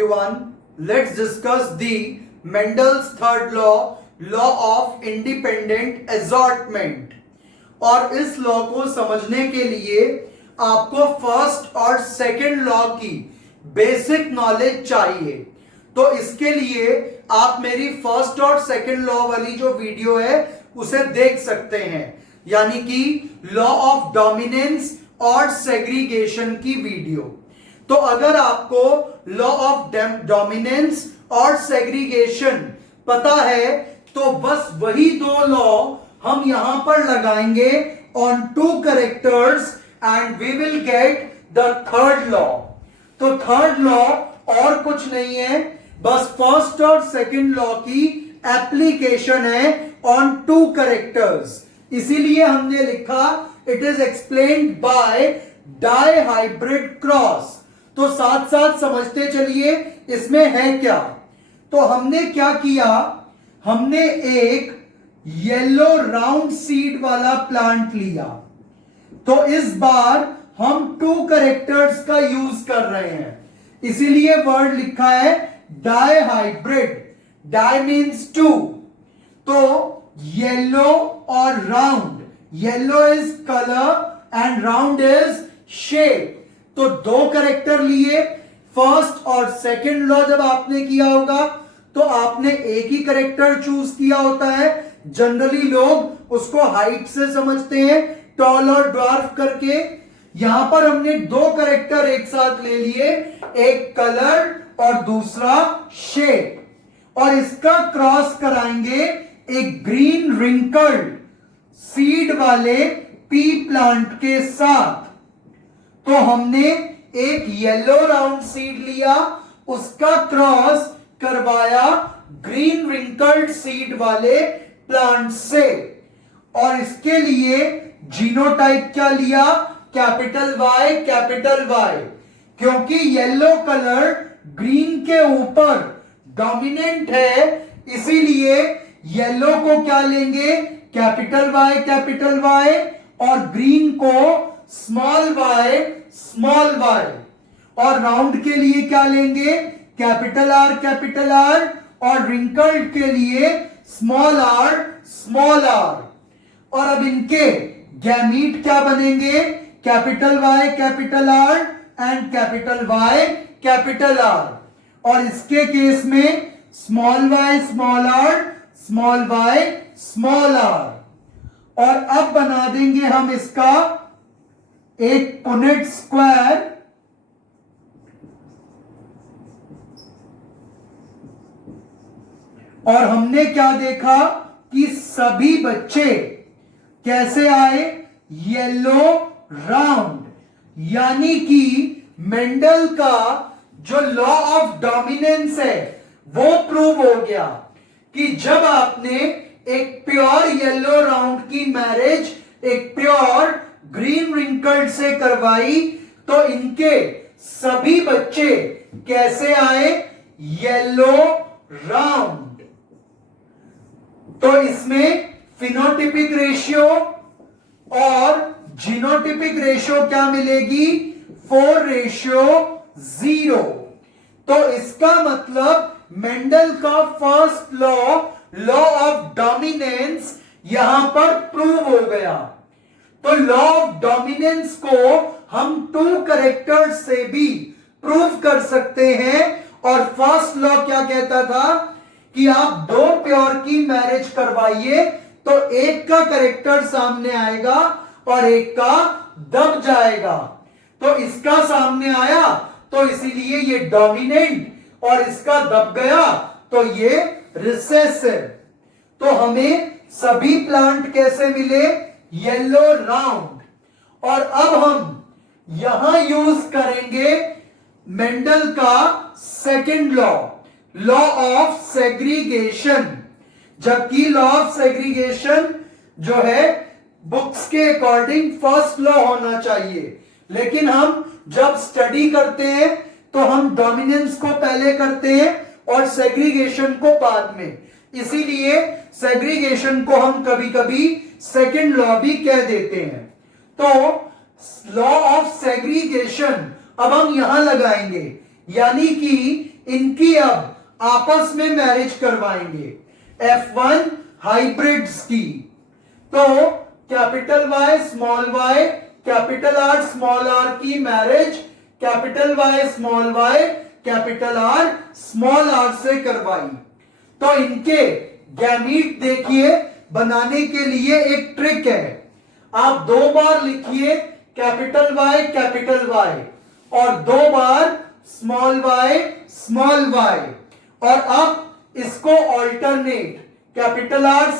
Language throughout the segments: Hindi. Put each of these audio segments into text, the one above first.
everyone, let's discuss the Mendel's third law, law of independent assortment. और इस लॉ को समझने के लिए आपको फर्स्ट और सेकंड लॉ की बेसिक नॉलेज चाहिए। तो इसके लिए आप मेरी फर्स्ट और सेकंड लॉ वाली जो वीडियो है उसे देख सकते हैं, यानी कि लॉ ऑफ डोमिनेंस और सेग्रीगेशन की वीडियो। तो अगर आपको लॉ ऑफ डोमिनेंस और सेग्रीगेशन पता है तो बस वही दो लॉ हम यहां पर लगाएंगे on two characters and we will get the third law. तो थर्ड लॉ और कुछ नहीं है, बस फर्स्ट और सेकंड लॉ की एप्लीकेशन है ऑन टू कैरेक्टर्स। इसीलिए हमने लिखा it is explained by dihybrid cross. तो साथ साथ समझते चलिए इसमें है क्या। तो हमने क्या किया, हमने एक येलो राउंड सीड वाला प्लांट लिया। तो इस बार हम टू कैरेक्टर्स का यूज कर रहे हैं, इसीलिए वर्ड लिखा है डाइहाइब्रिड। डाई मीन्स टू, तो येलो और round, yellow is colour and round is shape. तो दो कैरेक्टर लिए। फर्स्ट और सेकंड लॉ जब आपने किया होगा तो आपने एक ही कैरेक्टर चूज किया होता है। जनरली लोग उसको हाइट से समझते हैं, टॉल और ड्वार्फ करके। यहां पर हमने दो कैरेक्टर एक साथ ले लिए, एक कलर और दूसरा शेप, और इसका क्रॉस कराएंगे एक ग्रीन रिंकल्ड सीड वाले पी प्लांट के साथ। तो हमने एक येलो राउंड सीड लिया, उसका क्रॉस करवाया ग्रीन रिंकल्ड सीड वाले प्लांट से, और इसके लिए जीनोटाइप क्या लिया, कैपिटल वाई कैपिटल वाई, क्योंकि येलो कलर ग्रीन के ऊपर डोमिनेंट है, इसीलिए येलो को क्या लेंगे, कैपिटल वाई, और ग्रीन को स्मॉल वाई, और राउंड के लिए क्या लेंगे, कैपिटल आर, और रिंकल्ड के लिए स्मॉल आर। और अब इनके गैमीट क्या बनेंगे, capital Y capital R and capital Y capital R. और इसके केस में स्मॉल वाई स्मॉल आर। और अब बना देंगे हम इसका एक पुनेट स्क्वायर, और हमने क्या देखा कि सभी बच्चे कैसे आए, येलो राउंड, यानी कि मेंडल का जो लॉ ऑफ डोमिनेंस है वो प्रूव हो गया कि जब आपने एक प्योर येलो राउंड की मैरिज एक प्योर ग्रीन रिंकल्ड से करवाई तो इनके सभी बच्चे कैसे आए, येलो राउंड। तो इसमें फिनोटिपिक रेशियो और जीनोटिपिक रेशियो क्या मिलेगी, 4:0। तो इसका मतलब मेंडल का फर्स्ट लॉ ऑफ डोमिनेंस यहां पर प्रूव हो गया। तो लॉ ऑफ डोमिनेंस को हम टू कैरेक्टर्स से भी प्रूव कर सकते हैं। और फर्स्ट लॉ क्या कहता था कि आप दो प्योर की मैरिज करवाइए तो एक का कैरेक्टर सामने आएगा और एक का दब जाएगा। तो इसका सामने आया तो इसीलिए ये डोमिनेंट, और इसका दब गया तो ये रिसेसिव। तो हमें सभी प्लांट कैसे मिले, येलो राउंड। और अब हम यहां यूज करेंगे मेंडल का सेकंड लॉ ऑफ सेग्रीगेशन। जबकि लॉ ऑफ सेग्रीगेशन जो है बुक्स के अकॉर्डिंग फर्स्ट लॉ होना चाहिए, लेकिन हम जब स्टडी करते हैं तो हम डोमिनेंस को पहले करते हैं और सेग्रीगेशन को बाद में, इसीलिए सेग्रीगेशन को हम कभी कभी सेकंड लॉ भी कह देते हैं। तो लॉ ऑफ सेग्रीगेशन अब हम यहां लगाएंगे, यानी कि इनकी अब आपस में मैरिज करवाएंगे, F1 हाइब्रिड्स की। तो capital Y small y capital R small r की marriage capital Y small y capital R small r से करवाई। तो इनके गैमीट देखिए, बनाने के लिए एक ट्रिक है। आप 2 बार लिखिए कैपिटल Y और 2 बार स्मॉल y, और अब इसको alternate capital R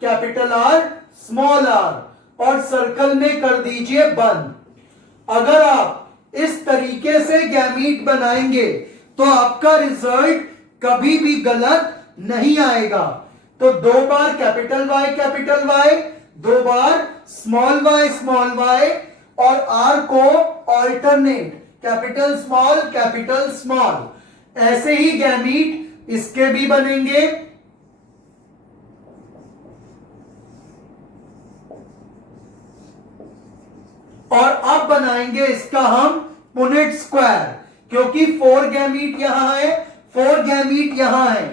capital R small r और सर्कल में कर दीजिए बंद। अगर आप इस तरीके से गैमीट बनाएंगे तो आपका रिजल्ट कभी भी गलत नहीं आएगा। तो 2 बार कैपिटल Y, 2 बार स्मॉल y और R को ऑल्टरनेट कैपिटल स्मॉल, ऐसे ही गैमीट इसके भी बनेंगे। और अब बनाएंगे इसका हम पुनेट स्क्वायर, क्योंकि 4 गैमीट यहां है, 4 गैमीट यहां है।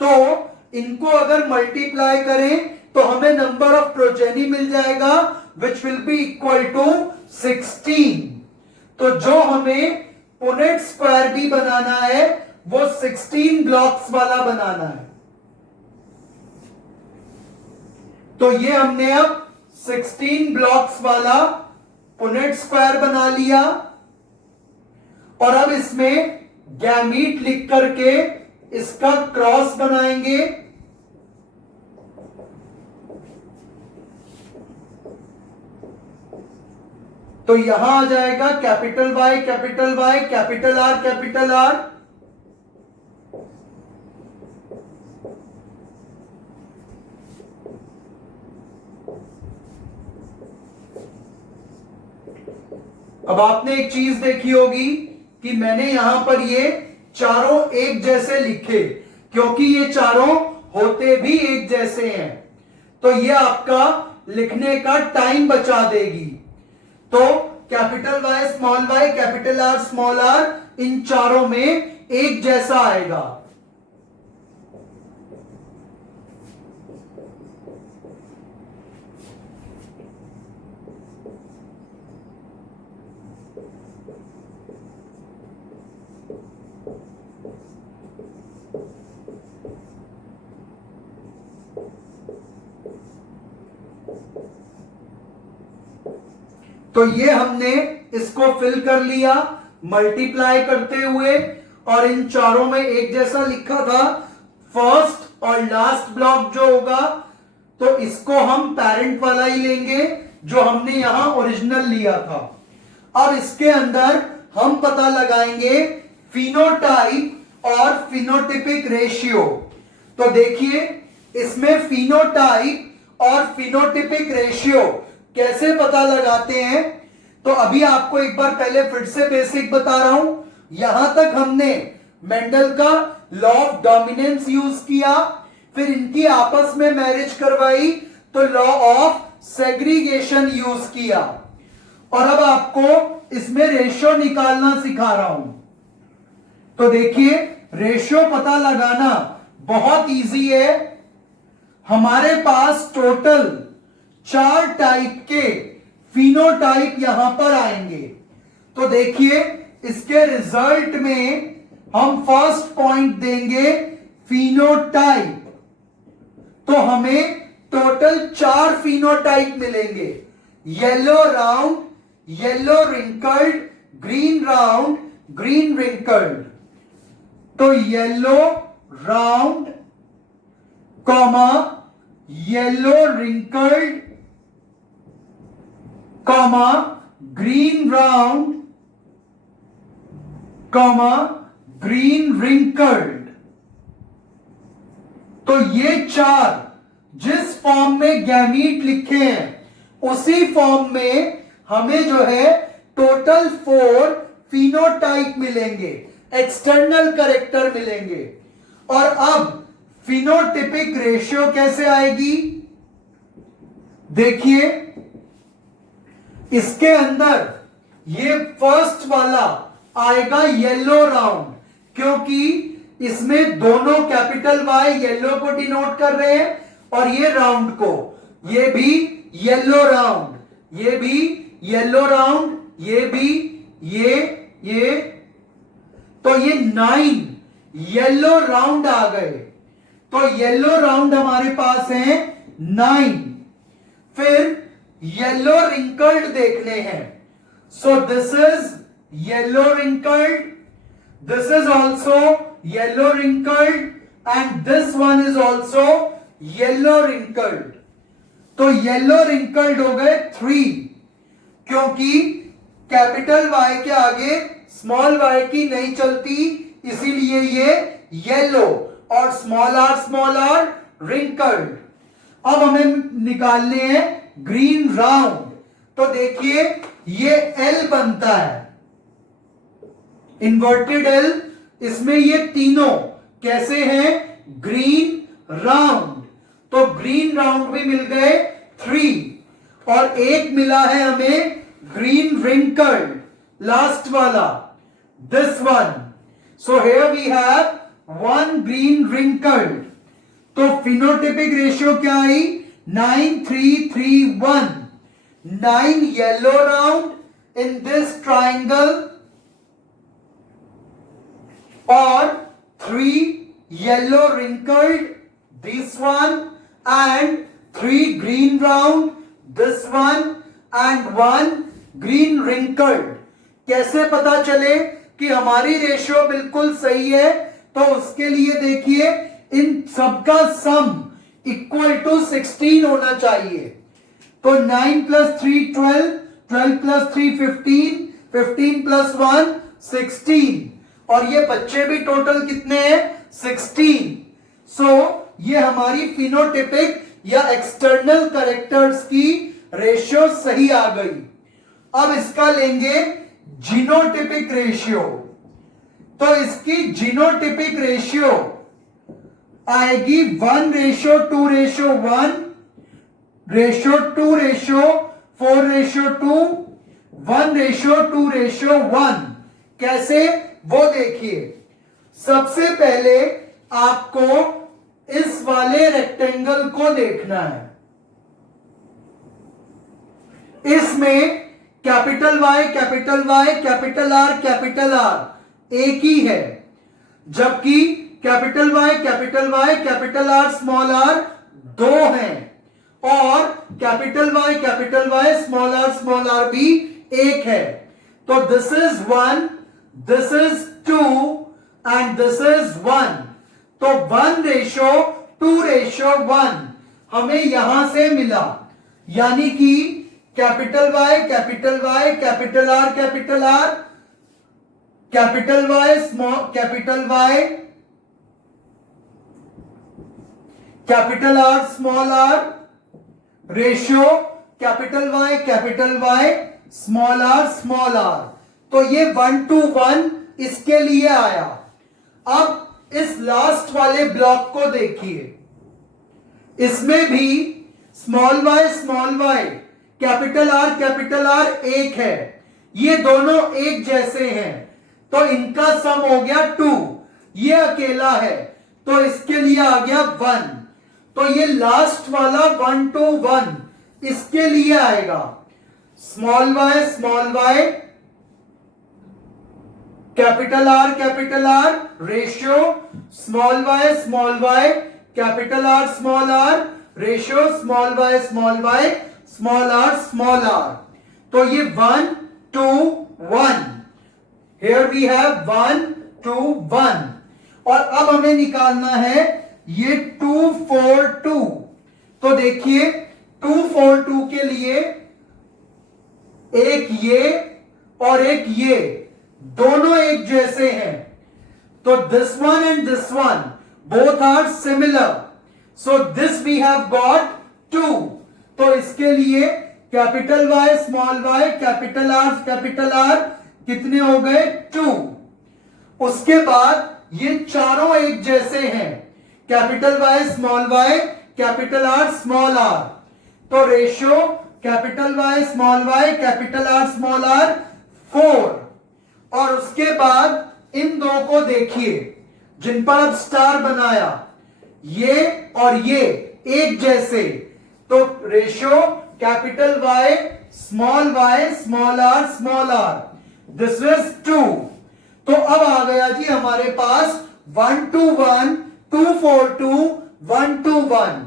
तो इनको अगर मल्टीप्लाई करें तो हमें नंबर ऑफ प्रोजेनी मिल जाएगा which will be equal to 16। तो जो हमें पुनेट स्क्वायर भी बनाना है वो 16 ब्लॉक्स वाला बनाना है। तो ये हमने अब 16 ब्लॉक्स वाला पुनेट स्क्वायर बना लिया, और अब इसमें गैमीट लिख करके इसका क्रॉस बनाएंगे। तो यहां आ जाएगा कैपिटल Y कैपिटल R। अब आपने एक चीज देखी होगी कि मैंने यहां पर ये चारों एक जैसे लिखे, क्योंकि ये चारों होते भी एक जैसे हैं। तो ये आपका लिखने का टाइम बचा देगी। तो capital Y capital R small r इन चारों में एक जैसा आएगा। तो ये हमने इसको फिल कर लिया मल्टीप्लाई करते हुए, और इन चारों में एक जैसा लिखा था। फर्स्ट और लास्ट ब्लॉक जो होगा तो इसको हम पेरेंट वाला ही लेंगे जो हमने यहां ओरिजिनल लिया था। अब इसके अंदर हम पता लगाएंगे फिनोटाइप और फिनोटिपिक रेशियो। तो देखिए इसमें फिनोटाइप और फिनोटिपिक रेशियो कैसे पता लगाते हैं। तो अभी आपको एक बार पहले फिर से बेसिक बता रहा हूं। यहां तक हमने मेंडल का लॉ ऑफ डोमिनेंस यूज किया, फिर इनकी आपस में मैरिज करवाई तो लॉ ऑफ सेग्रीगेशन यूज किया, और अब आपको इसमें रेशियो निकालना सिखा रहा हूं। तो देखिए रेशियो पता लगाना बहुत इजी है। हमारे पास टोटल 4 टाइप के फिनोटाइप यहां पर आएंगे। तो देखिए इसके रिजल्ट में हम फर्स्ट पॉइंट देंगे फिनोटाइप। तो हमें टोटल 4 फिनोटाइप मिलेंगे। Yellow round, yellow wrinkled, green round, green wrinkled. तो yellow round comma yellow wrinkled comma green round comma green wrinkled. तो ये 4 जिस फॉर्म में गैमीट लिखे हैं उसी फॉर्म में हमें जो है टोटल 4 फिनोटाइप मिलेंगे, एक्सटर्नल कैरेक्टर मिलेंगे। और अब फिनोटिपिक रेशियो कैसे आएगी देखिए, इसके अंदर ये फर्स्ट वाला आएगा येलो राउंड। क्योंकि इसमें दोनों कैपिटल वाई येलो को डिनोट कर रहे हैं और ये राउंड को, ये भी येलो राउंड, ये भी येलो राउंड, ये भी, ये, तो ये 9 येलो राउंड आ गए। तो येलो राउंड हमारे पास है 9। फिर येलो रिंकल्ड देखने हैं। So this is yellow wrinkled, this is also yellow wrinkled and this one is also yellow wrinkled. तो येलो रिंकल्ड हो गए 3, क्योंकि कैपिटल वाई के आगे स्मॉल वाई की नहीं चलती, इसीलिए ये येलो, और स्मॉल आर रिंकल्ड। अब हमें निकालने हैं ग्रीन राउंड। तो देखिए ये एल बनता है, इन्वर्टेड एल। इसमें ये तीनों कैसे हैं? Green round. तो ग्रीन राउंड भी मिल गए 3 और एक मिला है हमें ग्रीन रिंकल्ड, लास्ट वाला, this one. So here we have 1 green wrinkled. तो फिनोटिपिक रेशियो क्या आई? 9 3 3 1। 9 yellow round in this triangle और 3 yellow wrinkled, this one, and 3 green round, this one, and 1 green wrinkled। कैसे पता चले कि हमारी रेशियो बिल्कुल सही है? तो उसके लिए देखिए इन सबका सम इक्वल टू 16 होना चाहिए। तो 9 + 3 12, 12 + 3 15, 15 + 1 16, और ये बच्चे भी टोटल कितने हैं? 16। सो ये हमारी फिनोटिपिक या एक्सटर्नल कैरेक्टर्स की रेशियो सही आ गई। अब इसका लेंगे जीनोटिपिक रेशियो। तो इसकी जीनोटिपिक रेशियो आएगी 1:2:1, (2:4:2, 1:2:1। कैसे वो देखिए। सबसे पहले आपको इस वाले रेक्टेंगल को देखना है। इसमें capital Y, capital Y, capital R एक ही है, जबकि capital Y, capital Y, capital R, दो हैं, और कैपिटल वाई, स्मॉल आर भी एक है। तो this is 1, this is 2 and this is 1। तो 1:2:1 हमें यहां से मिला, यानी कि capital Y, capital Y, capital R, capital R, capital Y, capital Y, capital R, ratio capital Y, small R. तो ये 1:1 इसके लिए आया। अब इस लास्ट वाले ब्लॉक को देखिए, इसमें भी स्मॉल वाई, कैपिटल आर एक है, ये दोनों एक जैसे हैं, तो इनका सम हो गया 2। ये अकेला है तो इसके लिए आ गया 1। तो ये लास्ट वाला 1:1 इसके लिए आएगा। Small Y, capital R, ratio small Y, capital R, ratio small Y, small R. तो ये 1 2 1, हियर वी हैव 1 2 1। और अब हमें निकालना है ये 2 4 2। तो देखिए 2 4 2 के लिए एक ये और एक ये, दोनों एक जैसे हैं, तो this one and this one both are similar, so this we have got 2। तो इसके लिए कैपिटल वाई, कैपिटल आर कितने हो गए? 2। उसके बाद ये चारों एक जैसे हैं, capital Y, capital R, small R. तो ratio capital Y, capital R, 4। और उसके बाद इन दो को देखिए जिन पर अब स्टार बनाया, ये और ये एक जैसे, तो ratio capital Y small R, this is 2। तो अब आ गया जी हमारे पास 1 to 1, 2 for 2, 1 to 1।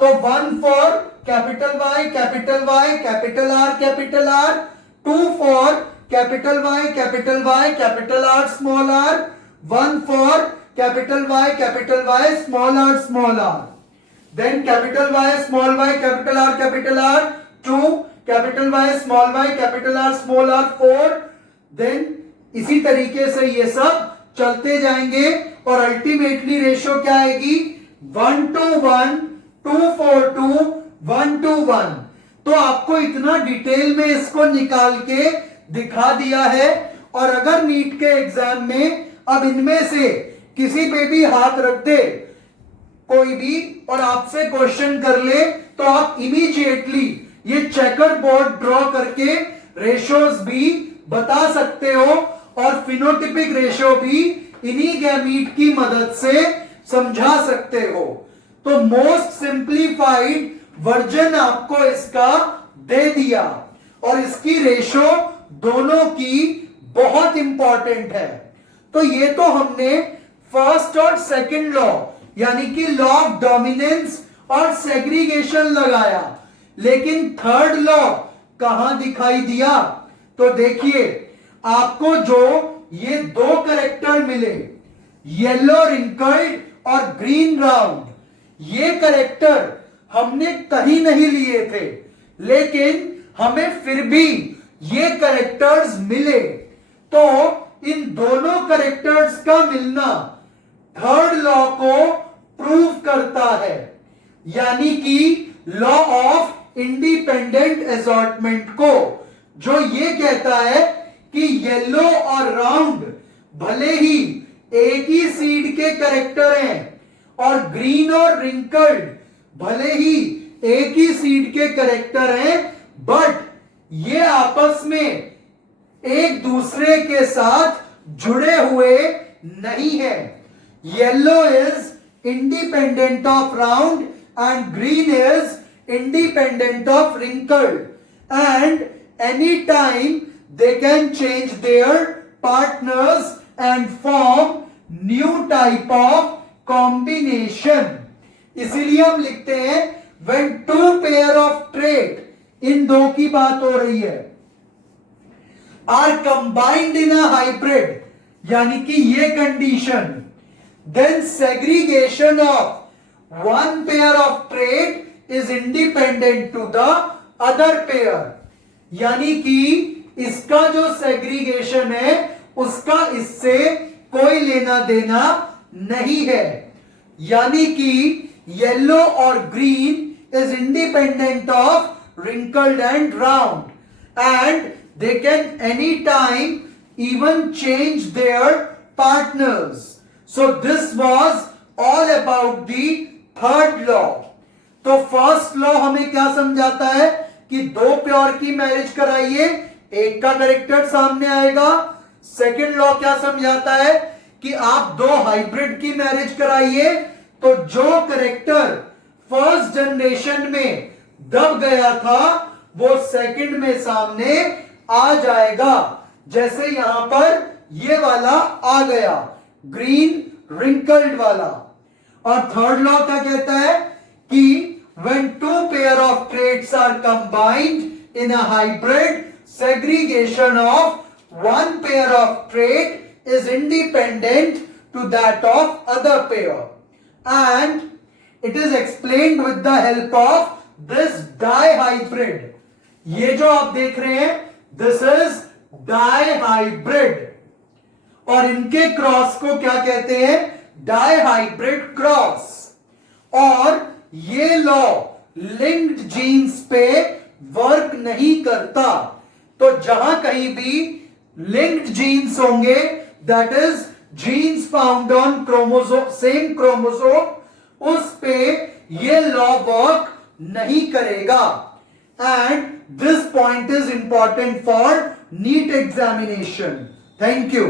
तो 1 for capital Y capital R, 2 for capital Y capital R small R, 1 for capital Y small R, then capital Y capital R 2, capital Y capital R small R 4, then इसी तरीके से ये सब चलते जाएंगे और अल्टीमेटली रेशियो क्या आएगी 1 to 1, 2 for 2, 1 to 1। तो आपको इतना डिटेल में इसको निकाल के दिखा दिया है। और अगर नीट के एग्जाम में अब इनमें से किसी पे भी हाथ रख दे कोई भी और आपसे क्वेश्चन कर ले, तो आप इमीडिएटली ये चेकर बोर्ड ड्रॉ करके रेशियोज भी बता सकते हो और फिनोटिपिक रेशियो भी इन्हीं गैमीट की मदद से समझा सकते हो। तो मोस्ट सिंप्लीफाइड वर्जन आपको इसका दे दिया और इसकी रेशियो दोनों की बहुत इंपॉर्टेंट है। तो ये तो हमने फर्स्ट और सेकंड लॉ यानी कि लॉ ऑफ डोमिनेंस और सेग्रीगेशन लगाया, लेकिन थर्ड लॉ कहां दिखाई दिया? तो देखिए आपको जो ये दो कैरेक्टर मिले, येलो रिंकल्ड और ग्रीन राउंड, ये कैरेक्टर हमने कहीं नहीं लिए थे, लेकिन हमें फिर भी ये कैरेक्टर्स मिले। तो इन दोनों कैरेक्टर्स का मिलना थर्ड लॉ को प्रूव करता है, यानी कि लॉ ऑफ इंडिपेंडेंट असॉर्टमेंट को, जो ये कहता है कि येलो और राउंड भले ही एक ही सीड के कैरेक्टर हैं और ग्रीन और रिंकल्ड भले ही एक ही सीड के कैरेक्टर हैं, बट ये आपस में एक दूसरे के साथ जुड़े हुए नहीं है। Yellow is independent of round and green is independent of wrinkled, and anytime they can change their partners and form new type of combination। इसीलिए हम लिखते हैं when two pair of trait, इन दो की बात हो रही है, are combined in a hybrid, यानी कि ये condition, then segregation of one pair of trait is independent to the other pair, यानी कि इसका जो सेग्रीगेशन है उसका इससे कोई लेना देना नहीं है, यानी कि येलो और green is independent of wrinkled and round and they can any time even change their partners. So this was all about the third law. तो फर्स्ट लॉ हमें क्या समझाता है कि दो प्योर की मैरिज कराइए, एक का कैरेक्टर सामने आएगा। सेकंड लॉ क्या समझाता है कि आप दो हाइब्रिड की मैरिज कराइए, तो जो कैरेक्टर फर्स्ट जनरेशन में दब गया था वो सेकंड में सामने आ जाएगा, जैसे यहां पर ये वाला आ गया ग्रीन रिंकल्ड वाला। और थर्ड लॉ क्या कहता है कि when two pair of traits are combined in a hybrid, segregation of one pair of trait is independent to that of other pair, and it is explained with the help of this dihybrid। ये जो आप देख रहे हैं this is dihybrid, और इनके क्रॉस को क्या कहते हैं? Dihybrid cross. और ये लॉ लिंक्ड जीन्स पे वर्क नहीं करता, तो जहां कहीं भी लिंक्ड जीन्स होंगे, that is genes found on chromosome, same chromosome, उस पे ये लॉ वर्क नहीं करेगा। And this point is important for NEET examination. Thank you.